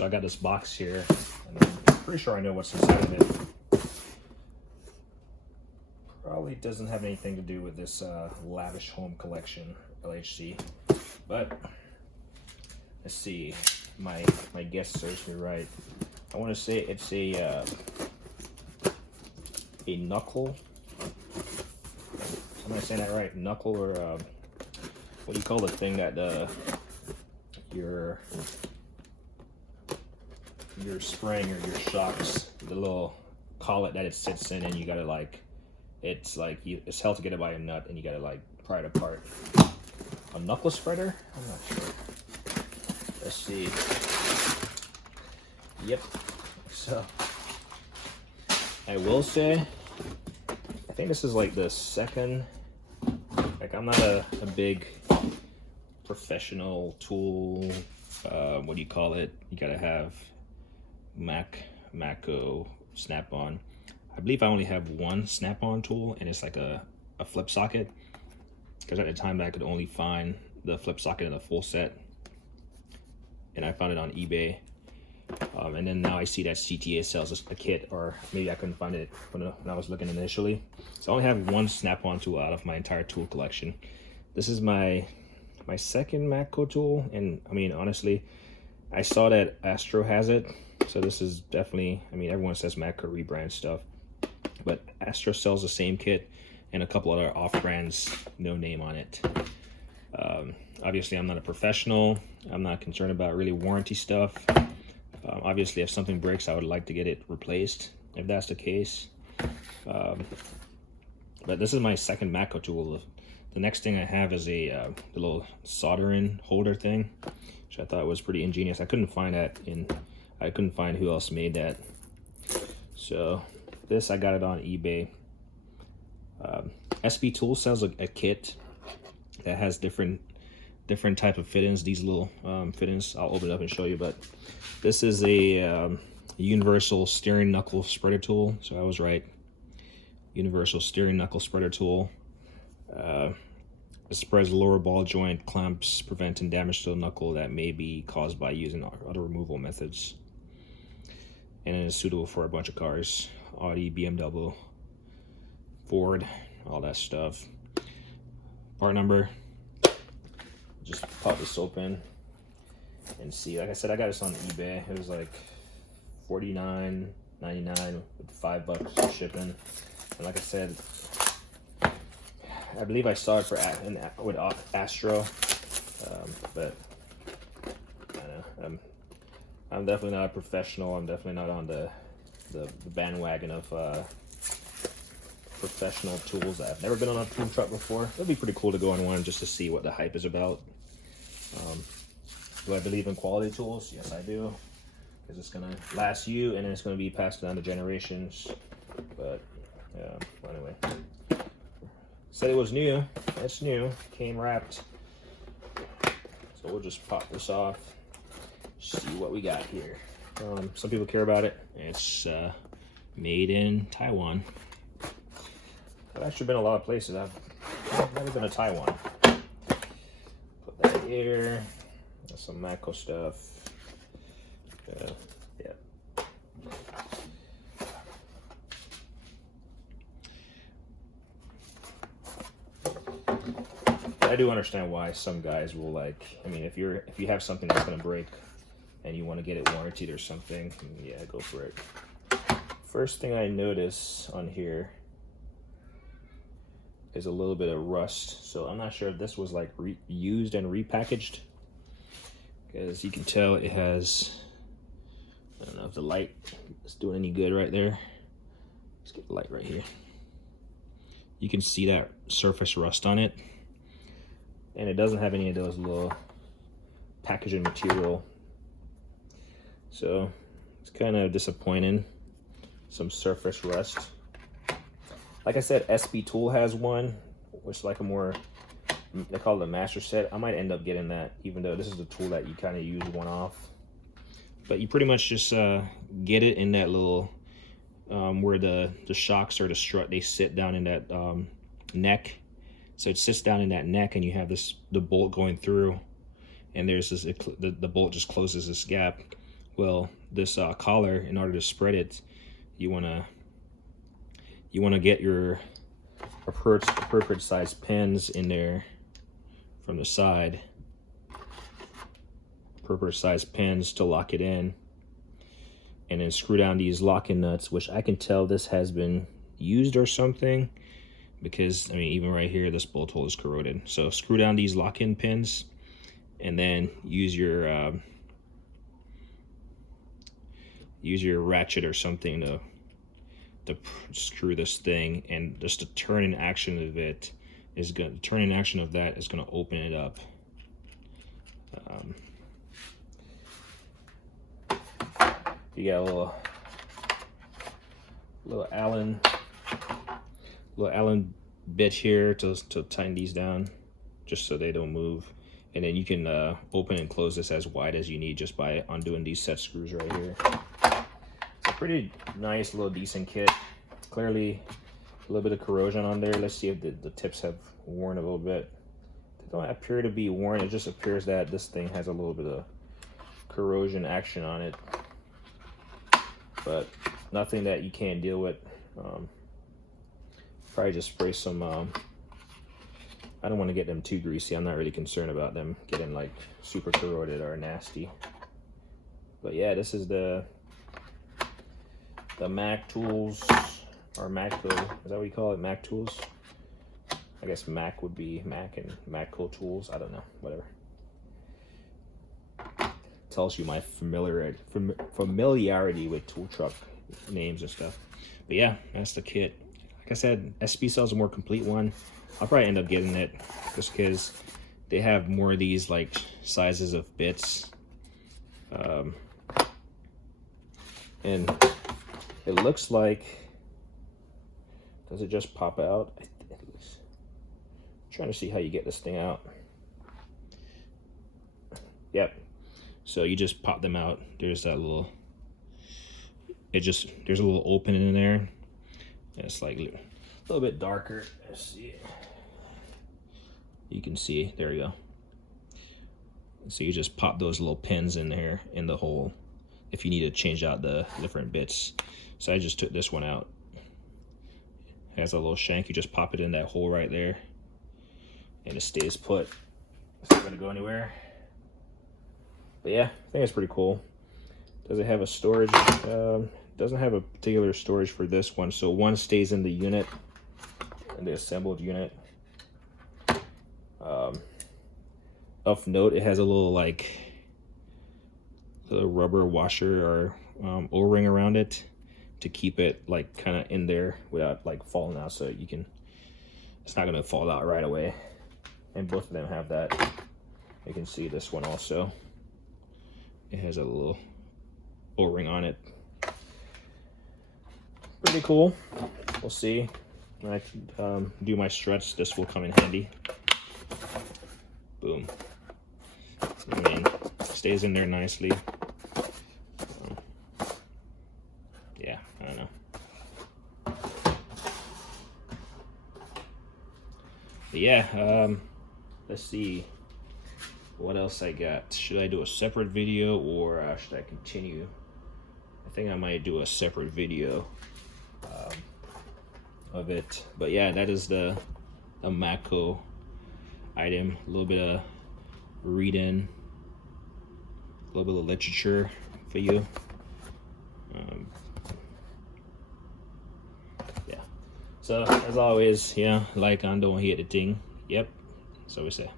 So I got this box here, and I'm pretty sure I know what's inside of it. Probably doesn't have anything to do with this Lavish Home Collection, LHC. But let's see, my guess serves me right. I want to say it's a Knuckle. Am I saying that right? Knuckle, or what do you call the thing that your spring or your shocks, the little collet that it sits in, and you gotta like, it's held together by a nut, and you gotta like pry it apart. A knuckle spreader? I'm not sure. Let's see. Yep. So I will say, I think this is like the second. Like, I'm not a big professional tool. What do you call it? You gotta have Matco snap-on. I believe I only have one snap-on tool, and it's like a flip socket. Because at the time I could only find the flip socket in a full set, and I found it on eBay. And then now I see that CTA sells a kit, or maybe I couldn't find it when I was looking initially. So I only have one snap-on tool out of my entire tool collection. This is my second Matco tool, and I mean, honestly, I saw that Astro has it, so this is definitely, I mean, everyone says Matco rebrand stuff, but Astro sells the same kit and a couple other off-brands, no name on it. Obviously, I'm not a professional. I'm not concerned about really warranty stuff. Obviously, if something breaks, I would like to get it replaced, if that's the case. But this is my second Matco tool. The next thing I have is the little soldering holder thing, which I thought was pretty ingenious. I couldn't find that I couldn't find who else made that. So this, I got it on eBay. SB Tool sells a kit that has different type of fittings. These little fittings, I'll open it up and show you. But this is a universal steering knuckle spreader tool. So I was right. Universal steering knuckle spreader tool. It spreads lower ball joint clamps, preventing damage to the knuckle that may be caused by using other removal methods. And it is suitable for a bunch of cars: Audi, BMW, Ford, all that stuff. Part number. Just pop this open and see. Like I said, I got this on eBay. It was like $49.99 with $5 shipping. And like I said, I believe I saw it with Astro, but I don't know. I'm definitely not a professional. I'm definitely not on the bandwagon of professional tools. I've never been on a tool truck before. It'd be pretty cool to go on one just to see what the hype is about. Do I believe in quality tools? Yes, I do, because it's gonna last you, and then it's gonna be passed down to generations. But yeah, anyway, said it was new. It's new. Came wrapped. So we'll just pop this off. See what we got here. Some people care about it. It's made in Taiwan. I've actually been a lot of places. I've never been to Taiwan. Put that here. That's some Matco stuff. Yeah. I do understand why some guys will, like, I mean, if you have something that's gonna break and you want to get it warranted or something, yeah, go for it. First thing I notice on here is a little bit of rust. So I'm not sure if this was like used and repackaged, because you can tell it has, I don't know if the light is doing any good right there. Let's get the light right here. You can see that surface rust on it, and it doesn't have any of those little packaging material. So it's kind of disappointing. Some surface rust. Like I said, SB Tool has one, which is like a more, they call it a master set. I might end up getting that, even though this is a tool that you kind of use one off. But you pretty much just get it in that little, where the shocks or the strut, they sit down in that neck. So it sits down in that neck, and you have the bolt going through, and there's this, the bolt just closes this gap well, this collar, in order to spread it, you wanna get your appropriate size pins in there from the side. Appropriate size pins to lock it in, and then screw down these locking nuts, which I can tell this has been used or something, because I mean, even right here, this bolt hole is corroded. So screw down these lock-in pins, and then use your ratchet or something to screw this thing, and just the turning action of that is gonna open it up. You got a little Allen bit here to tighten these down, just so they don't move. And then you can open and close this as wide as you need just by undoing these set screws right here. It's a pretty nice little decent kit. Clearly a little bit of corrosion on there. Let's see if the tips have worn a little bit. They don't appear to be worn. It just appears that this thing has a little bit of corrosion action on it, but nothing that you can't deal with. Probably just spray some, I don't want to get them too greasy. I'm not really concerned about them getting like super corroded or nasty. But yeah, this is the Mac Tools, or Matco, is that what you call it? Mac Tools? I guess Mac would be Mac and Matco Tools. I don't know, whatever. Tells you my familiarity with tool truck names and stuff. But yeah, that's the kit. Like I said, SP sells a more complete one. I'll probably end up getting it just because they have more of these like sizes of bits. And it looks like, does it just pop out? I'm trying to see how you get this thing out. Yep. So you just pop them out. There's that little, there's a little opening in there. And it's like a little bit darker. Let's see. You can see, there you go. So you just pop those little pins in there in the hole if you need to change out the different bits. So I just took this one out. It has a little shank. You just pop it in that hole right there, and it stays put. It's not gonna go anywhere. But yeah, I think it's pretty cool. Does it have a storage? Doesn't have a particular storage for this one. So one stays in the unit, in the assembled unit. Of note, it has a little like rubber washer or O-ring around it to keep it like kind of in there without like falling out. So you can, it's not gonna fall out right away. And both of them have that. You can see this one also. It has a little O-ring on it. Pretty cool. We'll see. When I do my struts, this will come in handy. Boom. I mean, stays in there nicely. Yeah, I don't know. But yeah, let's see what else I got. Should I do a separate video, or should I continue? I think I might do a separate video of it. But yeah, that is the Matco item. A little bit of reading, a little bit of literature for you. Yeah. So as always, yeah, like, and don't hit the thing. Yep. So we say.